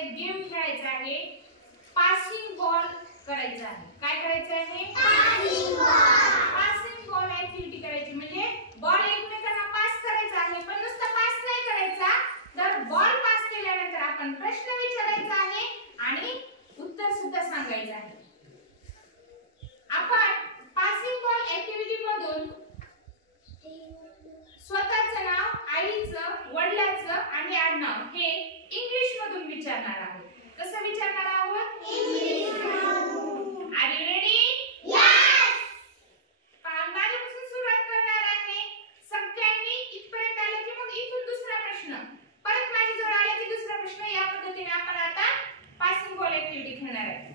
एक गेम खेळायचा आहे. पासिंग बॉल करायचा आहे. काय करायचं आहे? Passing ball. Passing ball activity करायची म्हणजे बॉल एकमेकांना पास करायचा आहे, पण नुसतं पास नाही करायचा. तर बॉल पास केल्यानंतर आपण प्रश्न विचारायचा आहे आणि उत्तर सुद्धा सांगायचं आहे. आपण पासिंग बॉल ऍक्टिव्हिटी मधून स्वतःचं नाव, आईचं, वडिलांचं आणि आडनाव हे इंग्लिश मधून विचारणार आहोत. कसं विचारणार आहोत? इंग्लिश मधून. Are you ready? यस. माझ्यापासून सुरुवात करणार आहे. सगळ्यांनी इथपर्यंत आले की मग इथून दुसरा प्रश्न, परत माझ्याजवळ आले की दुसरा प्रश्न. या पद्धतीने आपण आता पासिंग बॉल ऍक्टिव्हिटी खेळणार आहे.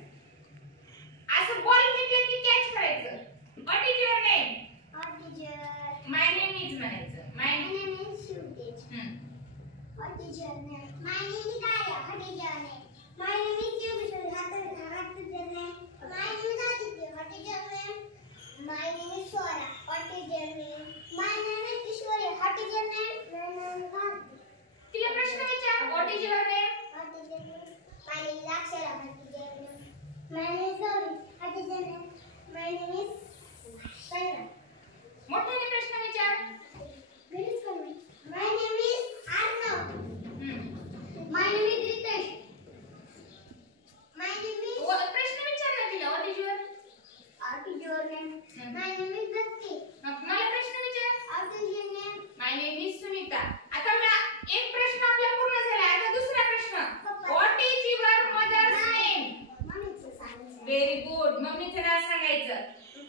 असं बॉल घेतलं की कॅच करायचं. What is your name? My name is म्हणायचं. My name is Shubhdesh. What is your name? My name is Arya. What is your name? My name is Yogeshwar. What is your name? My name is Aditya. What is your name? My name is Swara. What is your name? My name is Ishwarya. What is your name? My name is Bharti. तिला प्रश्न विचार. What is your name? What is your name? My name is Akshara. What is your name? My name is Gauri. What is your name? My name is Saira. मोठ्याने प्रश्न विचार. Please call me. My name is Arnav. My name is Ritesh. My name is. प्रश्न विचार ना तिला. What is your? What is your name? My name is Bhakti. मला प्रश्न विचार. What is your name? My name is Sunita. आता एक प्रश्न आपला पूर्ण झाला. आता दुसरा प्रश्न. What is your mother's name? मम्मीचं सांगायचं. Very good. मम्मीचं नाव सांगायचं.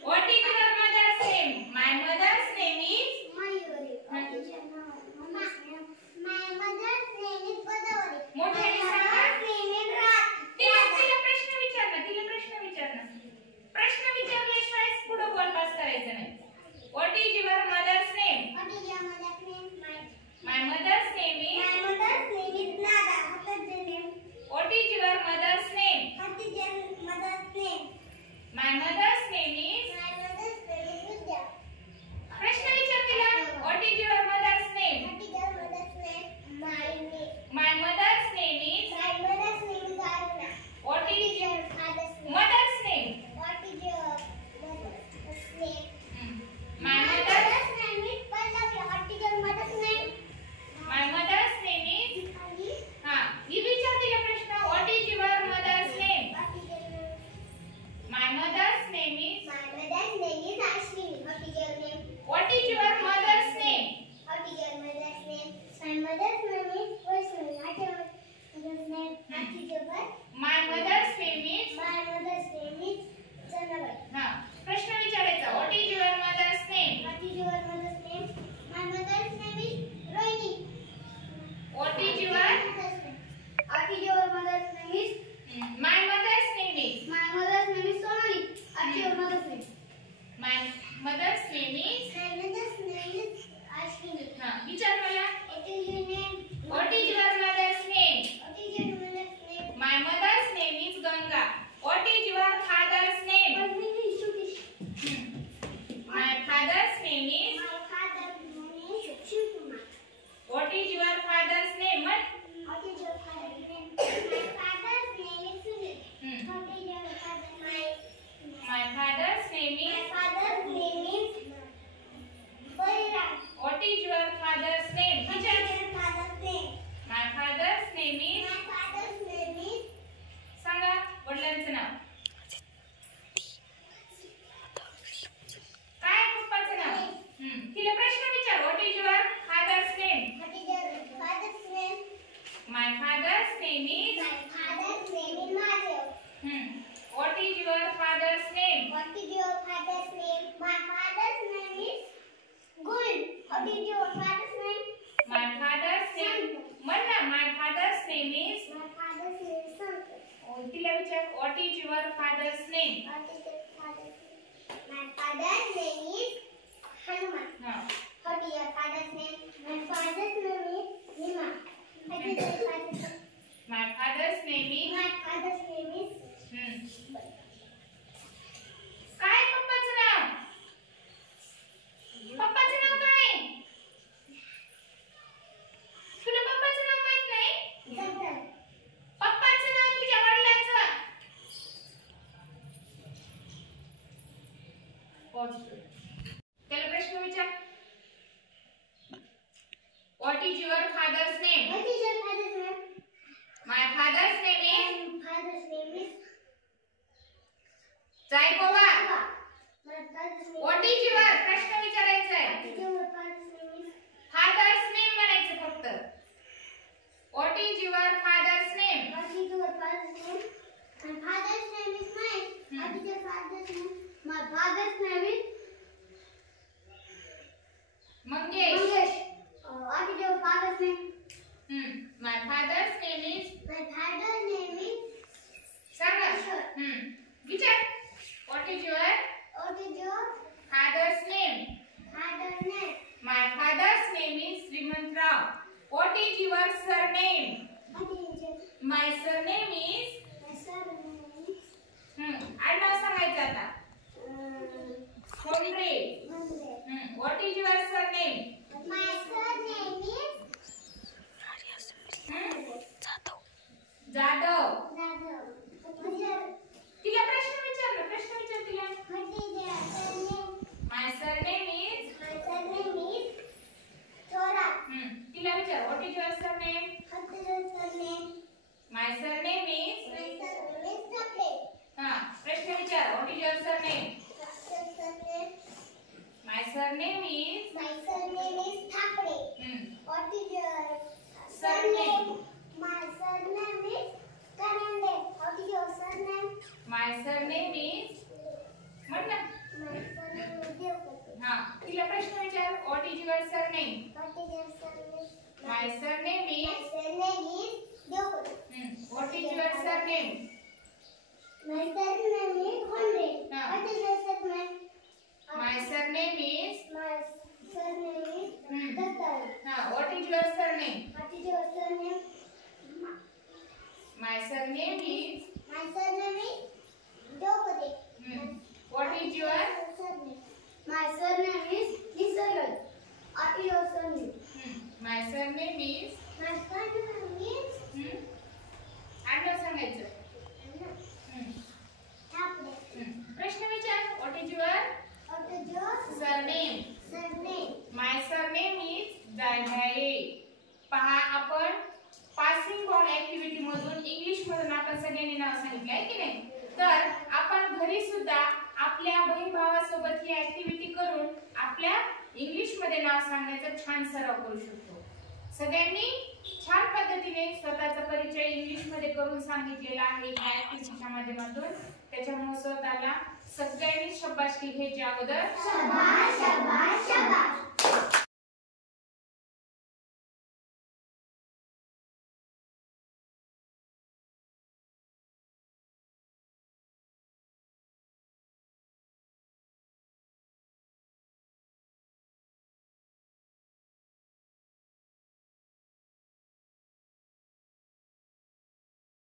What is your mother's name? My mother's name is Mayuri. What is your name? Mama's name. My mother's name is Godavari. मोठ्याने My Sanga. mother's name is Radha. तिला प्रश्न विचार ना. तिला प्रश्न विचार ना. प्रश्न विचारल्याशिवाय पुढे बॉल पास करायचं नाही. What is your mother's name? What is your mother's name? My mother's name is. My mother's name is Radha. What is your name? What is your mother's name? What is your mother's name? My mother's name is. My mother's name is Vidya. प्रश्न विचार तिला. What is your mother's name? What is your mother's name? My name. My mother's name is. My mother's name is Aruna. What What is is your father's name? Mother's name? What is your mother's name? My My mother. mother's name is Pallavi. What is your mother's name? My mother's name is. Ali. हां, ही विचार तिला प्रश्न. What is your mother's name? What is your name? My mother's name is. My mother's name is Ashwini. What is your name? What is your mother's name? What is your mother's name? My mother's name is Vaishnavi. What is your mother's name? What is your birth? My mother's name is. My mother's name is Janabai. हां, प्रश्न विचारायचा. What is your mother's name? What is your mother's name? My mother's name is Rohini. What is your. What is your mother's name is? My mother's name is. My mother's name is Sonali. What is your mother's name? My mother's name is. My mother's name is Ashwini. हां, विचार मला. What is your name? What is your mother's name? What is your mother's name? My mother's name is Ganga. What is your father's name? My name is Shubhdesh. My father's name is. My father's name is Shivkumar. What is your father's name? What is your father's name? My father's name is Sunil. What is your father's name? My father's name My is. father's name is Baliram. What is your father's name? What is your father's name? My father's name is. My father's name is सांगा वडिलांचं नाव. काय पप्पाचं नाव? तिला प्रश्न विचार. What is your father's name? What is your father's name? My father's name is. My father's name is Madhav. What is your father's name? What is your father's name? My father's name is Govind. What is your father's name? My father's name. म्हण ना. My father's name is. My father's name is Sankar. तिला विचार. What is your father's name? What is your father's name? My father's name is Hanuman. हां. What is your father's name? My father's name is Nima. What is your father's name? My father's name is. My father's name is काय पप्पाचं नाव? पप्पाचं नाव काय? तुला पप्पाचं नाव माहित नाही? Dada. पप्पा त्याला प्रश्न विचार. What is your father's name? What is your father's name? My father's name is My father's name is Zaikova. My father's name. What is your प्रश्न विचारायचा आहे. What is your father's name is? Father's name म्हणायचं फक्त. What is your father's name? What is your father's name? My father's name is mine. What is your father's name? My father's name is Mangesh. Mangesh. What is your father's name? My father's name is My father's name is Sanga. Ashok. विचार. What is your What is your father's name? father's name? My father's name is Srimant Rao. What is your surname? What is your My surname is surname is आडनाव सांगायचं आता. खोंडरे. Mangesh. What is your surname? My surname is Jadhav. Jadhav. तिला प्रश्न विचार तिला. What is your surname? My surname is My surname is Chora. तिला विचार. What is your surname? What is your surname? My surname is My surname is Thapre. प्रश्न विचार. What is your surname? What's your surname? My surname is My surname is Thapre. What is your Surname. My surname is Kanande. What is your surname? My surname is म्हण ना. My surname is Devpati. तिला प्रश्न विचार. What is your surname? What is your surname? My surname My is surname is Devpati. What is your surname? My surname is Khondre. What is your surname? My surname is My surname is Dattara. What is your surname? What is your surname? My surname is My surname is Devpati. What is your surname? My surname is Nisarg. What is your surname? My surname is My surname is आडनाव सांगायचं. Thapre. प्रश्न विचार. What is your What is your surname? surname? My surname is Jaybhaye. पहा आपण passing ball activity मधून English मधून आपण सगळ्यांनी नाव सांगितलं आहे की नाही. तर आपण घरी सुद्धा आपल्या बहीण भावासोबत ही ऍक्टिव्हिटी करून आपल्या इंग्लिश मध्ये नाव सांगण्याचा छान सराव करू शकतो. सगळ्यांनी छान पद्धतीने स्वतःचा परिचय इंग्लिश मध्ये करून सांगितलेला आहे या ऍक्टिव्हिटीच्या माध्यमातून. त्याच्यामुळे स्वतःला सगळ्यांनी शाबासकी घ्यायची अगोदर. शाबाश शाबाश शाबाश.